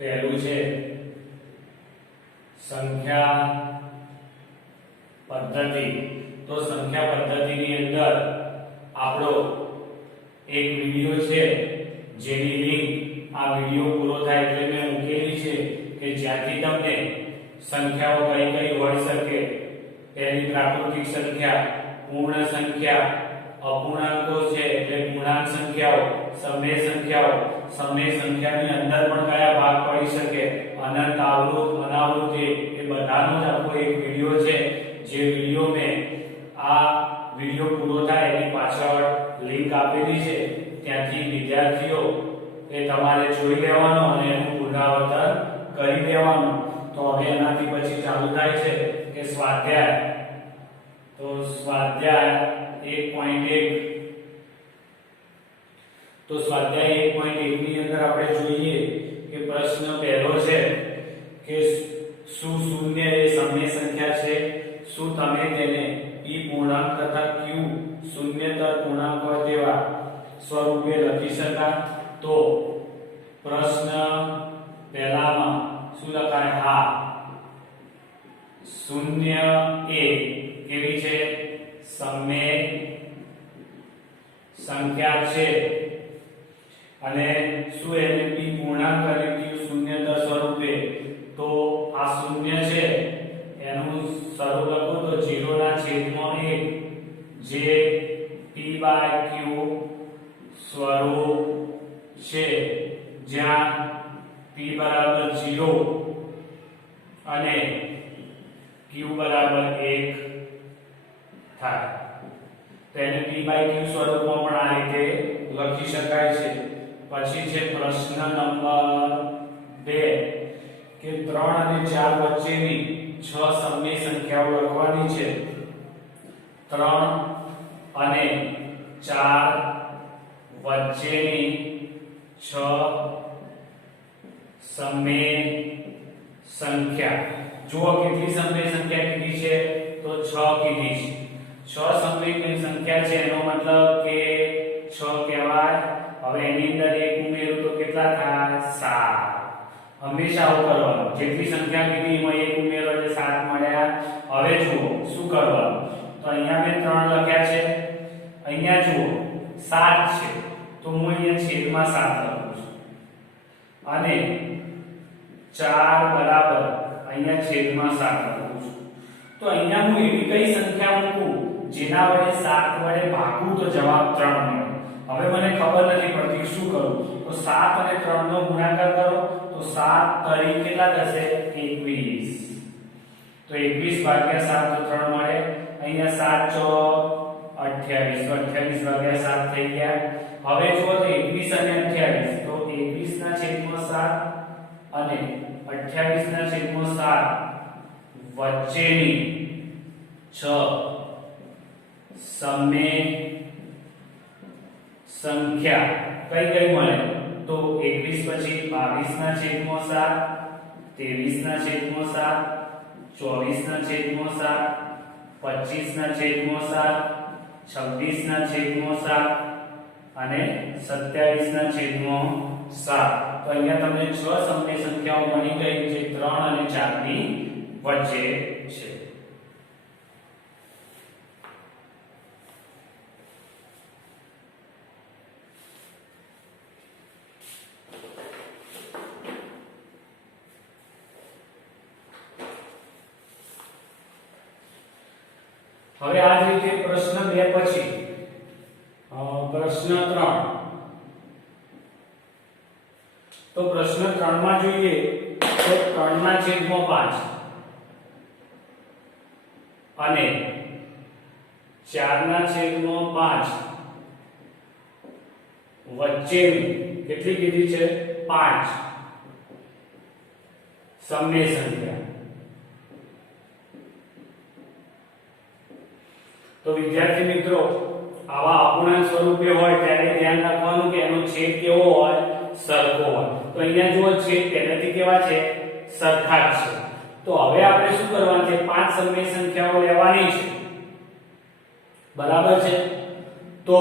પહેલું છે સંખ્યા પદ્ધતિ। તો સંખ્યા પદ્ધતિની અંદર આપણો એક વિડિયો છે જેની લિંક આ વિડિયો પૂરો થાય એટલે મેં મૂકેલી છે કે જ્યાંથી તમને સંખ્યાઓ કઈ કઈ હોઈ શકે, તેની પ્રાકૃતિક સંખ્યા, પૂર્ણ સંખ્યા, અપૂર્ણાંકો છે એટલે પૂર્ણાંક સંખ્યાઓ, સમય સંખ્યાઓ, સમય સંખ્યાની અંદર પણ કયા ભાગ પડી શકે, અનંત, આવૃત, અનાવૃત એ બધાનો જ આપણો એક વિડિયો છે જે વિડિયો મેં આ વિડિયો પૂરો થાય એની પાછળ લિંક આપેલી છે, ત્યાંથી વિદ્યાર્થીઓ એ તમારે જોઈ લેવાનો અને એનું પુનરાવર્તન કરી લેવાનું। તો હવે એનાથી પછી ચાલુ થાય છે કે સ્વાધ્યાય। તો સ્વાધ્યાય 1.1 તો સ્વાધ્યાય 1.1 ની અંદર આપણે જોઈએ કે પ્રશ્ન પહેલો છે કે શું શૂન્ય એ સમય સંખ્યા છે? શું તમે તેને p પૂર્ણાંક તથા q શૂન્યતર પૂર્ણાંક હોય તેવા સ્વરૂપે લખી શકાય? તો પ્રશ્ન પહેલામાં શું લખાય? હા, શૂન્ય એ કેવી છે? સમય સંખ્યા છે અને શું એને p પૂર્ણાંક અને q શૂન્યતર સ્વરૂપે? તો આ શૂન્ય છે એનું સ્વરૂપ લખો તો 0 ના છેદમાં 1 જે p/q સ્વરૂપ છે, જ્યાં p બરાબર 0 અને q બરાબર 1 થાય। તેને p/q સ્વરૂપમાં પણ આ રીતે લખી શકાય છે। પછી છે પ્રશ્ન નંબર 2 કે 3 અને 4 વચ્ચેની 6 સમય સંખ્યાઓ લખવાની છે। 3 અને 4 વચ્ચેની 6 સમય સંખ્યા, જુઓ કેટલી સમય સંખ્યા કીધી છે? તો 6 કીધી છે। 6 સમય સંખ્યા છે એનો મતલબ કે 6 કહેવાય। હવે એની અંદર એક ઉમેરું તો કેટલા થાય? 7। હંમેશા આવું કરવાનું, જેટલી સંખ્યા કીધી એમાં એક ઉમેરો એટલે 7 મળ્યા। હવે જુઓ શું કરવાનું? તો અહીંયા મેં 3 લખ્યા છે, અહીંયા જુઓ 7 છે તો હું અહીંયા છેદમાં 7 લખું છું અને 4 બરાબર અહીંયા છેદમાં 7 લખું છું। તો અહીંયા હું એવી કઈ સંખ્યા મૂકું જેના વડે 7 વડે ભાગું તો જવાબ 3 મળે। હવે મને ખબર નથી પડતી શું કરું? તો 7 અને 3 નો ગુણાકાર કરો તો 7 તરી કેટલા થશે? 21। તો 21 ભાગ્યા 7 તો 3 મળે। અહીંયા 7 ચોક 28 તો 28 ભાગ્યા 7 થઈ ગયા। હવે જુઓ તો 21 અને 28 તો 21 ના છેદમાં 7 અને 28 ના છેદમાં 7 વચ્ચેની 6 સમય સંખ્યા કઈ કઈ મળે? તો 21 પછી 22 ના છેદમાં 7, 23 ના છેદમાં 7, 24 ના છેદમાં 7, 25 ના છેદમાં 7, 26 ના છેદમાં 7 અને 27 ના છેદમાં 7। તો અહીંયા તમને 6 સમય સંખ્યાઓ મળી ગઈ જે 3 અને 4 ની વચ્ચે છે। હવે આ જ રીતે પ્રશ્ન 2 પછી પ્રશ્ન 3। તો પ્રશ્ન 3 માં જોઈએ તો 3 ના છેદમાં 5 અને 4 ના છેદમાં 5 વચ્ચેની કેટલી કીધી છે? 5 સમય સંખ્યા। તો વિદ્યાર્થી મિત્રો, આવા અપૂર્ણાંક સ્વરૂપે હોય ત્યારે ધ્યાન રાખવાનું કે એનો છેદ કેવો હોય? સરખો હોય। તો અહીંયા જુઓ છેદ પહેલેથી કેવા છે? સરખા જ છે। તો હવે આપણે શું કરવાનું છે? 5 સમય સંખ્યાઓ લેવાની છે, બરાબર છે? તો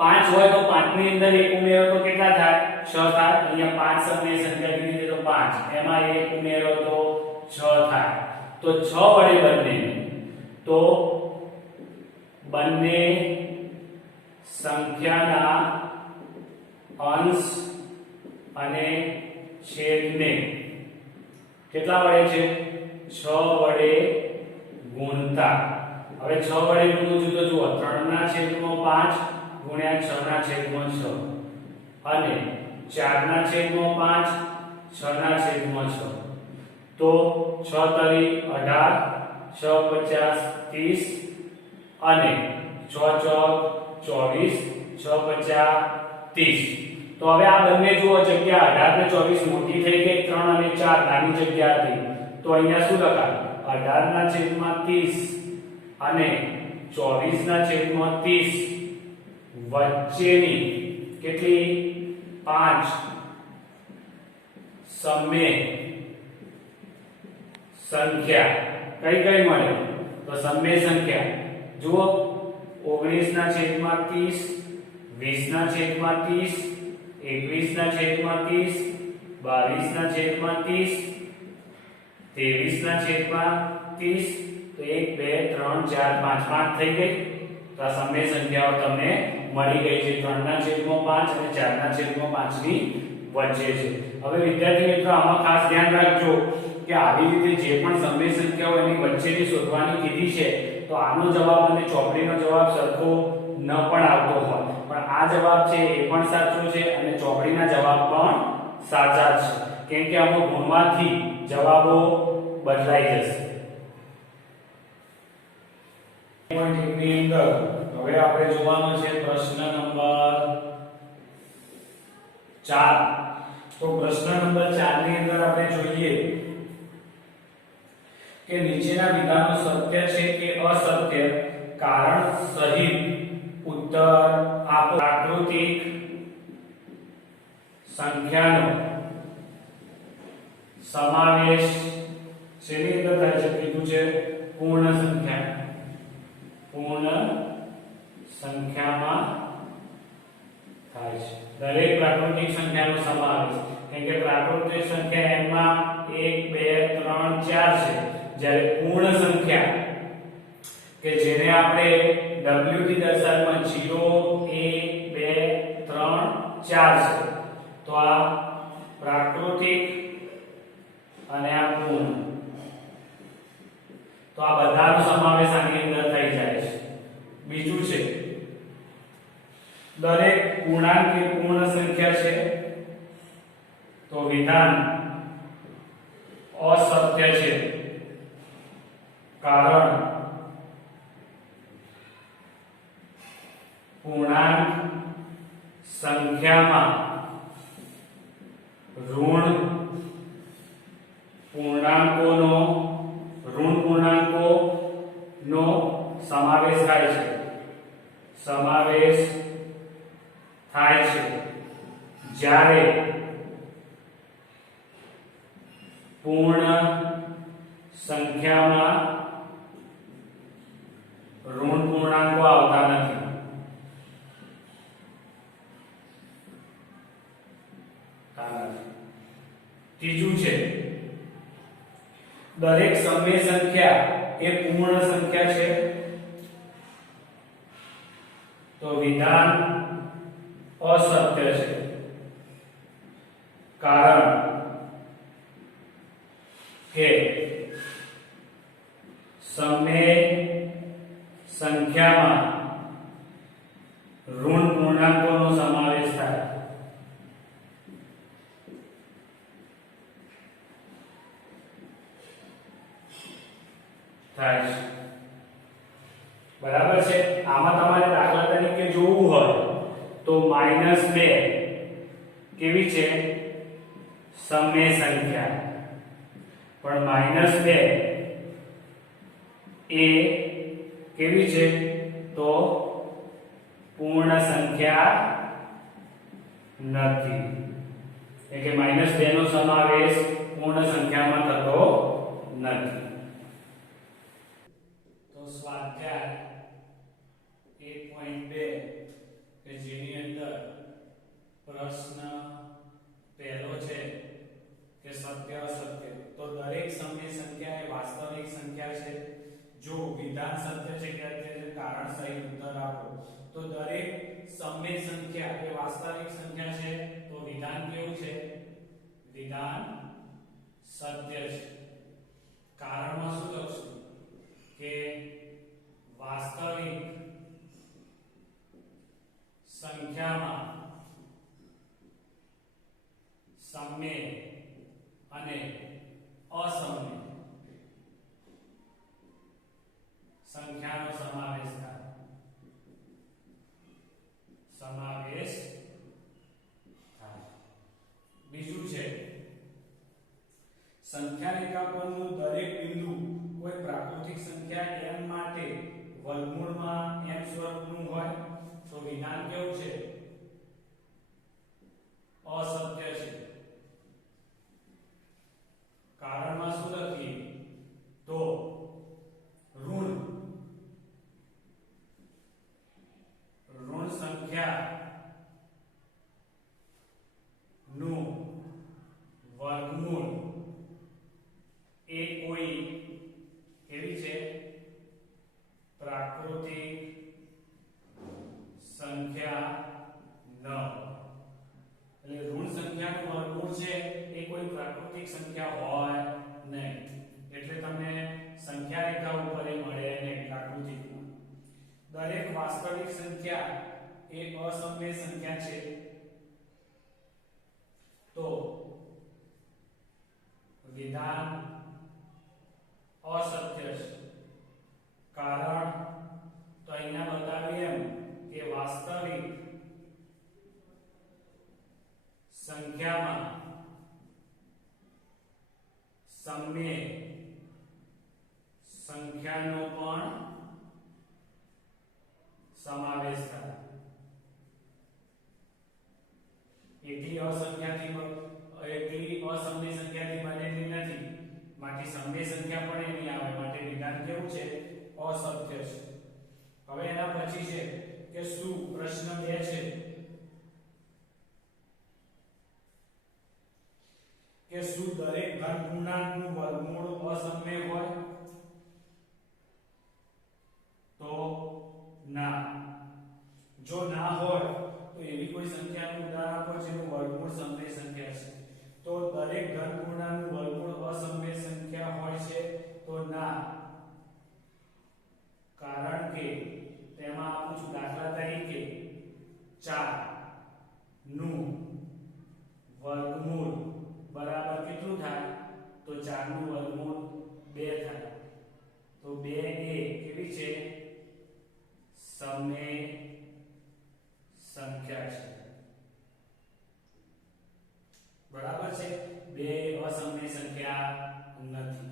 5 હોય તો 5 ની અંદર 1 ઉમેરો તો કેટલા થાય 6 થાય અહીંયા 5 સમય સંખ્યા કીધી છે તો 5 એમાં 1 ઉમેરો તો 6 થાય તો 6 વડે બંને તો બંને સંખ્યાના અંશ અને છેદને કેટલા વડે છે 6 વડે ગુણતા હવે 6 વડે ગુણવું છે તો જુઓ 3 ના છેદમાં 5 ગુણ્યા 6 ના છેદમાં 6 અને 4 ના છેદમાં 5 6 ના છેદમાં 6 તો 6 તરી 18 6 50 30 અને 6 ચોક 24 6 50 30 તો હવે આ બંને જુઓ જગ્યા 18 ને 24 મોટી થઈ ગઈ 3 અને 4 નાની જગ્યા હતી તો અહીંયા શું લખાય 18 ના છેદમાં 30 અને 24 ના છેદમાં 30 વચ્ચેની કેટલી 5 સમય સંખ્યા કઈ કઈ મળે તો સમય સંખ્યા જુઓ 19 ના છેદમાં 30 20 ના છેદમાં 30 21 ના છેદમાં 30 22 ના છેદમાં 30 23 ના છેદમાં 30 તો 1 2 3 4 5 5 થઈ ગઈ તો આ સમય સંખ્યાઓ તમને મળી ગઈ છે 3 ના છેદમાં 5 અને 4 ના છેદમાં 5 ની વચ્ચે છે હવે વિદ્યાર્થી મિત્રો આમાં ખાસ ધ્યાન રાખજો કે આવી રીતે જે પણ સમય સંખ્યાઓ એની વચ્ચેની શોધવાની કીધી છે તો આનો જવાબ અને ચોપડીનો જવાબ સરખો ન પણ આવતો હોય પણ આ જવાબ છે એ પણ સાચો છે અને ચોપડીના જવાબ પણ સાચા છે કેમ કે આમાં ગુણવાથી જવાબો બદલાઈ જશે પોઈન્ટ ની અંદર હવે આપણે જોવાનો છે પ્રશ્ન નંબર 4 તો પ્રશ્ન નંબર 4 ની અંદર આપણે જોઈએ કે નીચેના વિધાનો સત્ય છે કે અસત્ય કારણ સહિત ઉત્તર આપો પ્રાકૃતિક સંખ્યાનો સમાવેશ શેની અંદર થાય છે કીધું છે પૂર્ણ સંખ્યામાં થાય છે દરેક પ્રાકૃતિક સંખ્યાનો સમાવેશ કેમ કે પ્રાકૃતિક સંખ્યા એમાં 1 2 3 4 છે જ્યારે પૂર્ણ સંખ્યા કે જેને આપણે w થી દર્શાવવામાં 0 1 2 3 4 છે તો આ પ્રાકૃતિક અને આ પૂર્ણ તો આ બધાનો સમાવેશ આની અંદર થઈ જાય છે બીજું છે દરેક પૂર્ણાંક એ પૂર્ણ સંખ્યા છે તો વિધાન અસત્ય છે કારણ પૂર્ણાંક સંખ્યામાં ઋણ પૂર્ણાંકોનો સમાવેશ થાય છે જ્યારે પૂર્ણ સંખ્યામાં ઋણ પૂર્ણાંકો આવતા નથી ત્રીજું છે દરેક સમય સંખ્યા એ પૂર્ણ સંખ્યા છે તો વિધાન અસત્ય છે કારણ કે સમય સંખ્યામાં ઋણ પૂર્ણાંકોનો સમાવેશ થાય છે બરાબર છે આમાં તમારે દાખલા તરીકે જોવું હોય તો -2 કેવી છે સમય સંખ્યા પણ -2 એ કેવી છે તો પૂર્ણ સંખ્યા નથી એટલે કે -2 નો સમાવેશ પૂર્ણ સંખ્યામાં થતો નથી સ્વાધ્યાય 1.2 કે જેની અંદર પ્રશ્ન પહેલો છે કે સત્ય અસત્ય, તો દરેક સમય સંખ્યા એ વાસ્તવિક સંખ્યા છે. જો વિધાન સત્ય છે કે અસત્ય છે, કારણ સહિત ઉત્તર આપો. તો દરેક સમય સંખ્યા એ વાસ્તવિક સંખ્યા છે, તો વિધાન કેવું છે? વિધાન સત્ય છે. કારણમાં શું લખશું કે વાસ્તવિક સંખ્યામાં સમય અને અસમય સંખ્યાનો સમાવેશ થાય. બીજું છે સંખ્યા રેખા પરનું દરેક બિંદુ કોઈ પ્રાકૃતિક સંખ્યા m માટે વર્ગમૂળમાં m સ્વરૂપનું હોય, તો વિધાન કેવું છે? અસત્ય છે. કારણમાં શું લખીએ? તો ઋણ સંખ્યા નું વર્ગમૂળ એ કોઈ કેવી છે? પ્રાકૃતિક સંખ્યા ન. એટલે ઋણ સંખ્યાનું વર્ગમૂળ છે એ કોઈ પ્રાકૃતિક સંખ્યા હોય નહીં. એટલે તમને સંખ્યા રેખા ઉપર એ મળે નહીં પ્રાકૃતિકમાં. દરેક વાસ્તવિક સંખ્યા એ અસમય સંખ્યા છે, તો વિધાન અસત્ય છે. કારણ તો અહીંયા બતાવ્યું એમ કે વાસ્તવિક સંખ્યામાં સમય સંખ્યાનો પણ સમાવેશ થાય. એટલી અસમય સંખ્યાથી બનેલી નથી, માટે સમય સંખ્યા પણ એની આવે, માટે વિધાન કેવું છે? અસત્ય છે. હવે એના પછી છે કે શું પ્રશ્ન 2 છે કે શું દરેક ઘન પૂર્ણાંકનું વર્ગમૂળ અસમય હોય? તો ના. જો ના હોય તો એવી કોઈ સંખ્યાનું ઉદાહરણ આપો જેનું વર્ગમૂળ સમય સંખ્યા છે. તો દરેક ઘન પૂર્ણાંકનું વર્ગમૂળ અસમય સંખ્યા હોય છે? તો ના. કારણ કે તેમાં આપું છું દાખલા તરીકે 4 નું વર્ગમૂળ બરાબર કેટલું થાય? તો 4 નું વર્ગમૂળ 2 થાય. તો 2 એ કેવી છે? સમય સંખ્યા છે. બરાબર છે? 2 અસમય સંખ્યા નથી.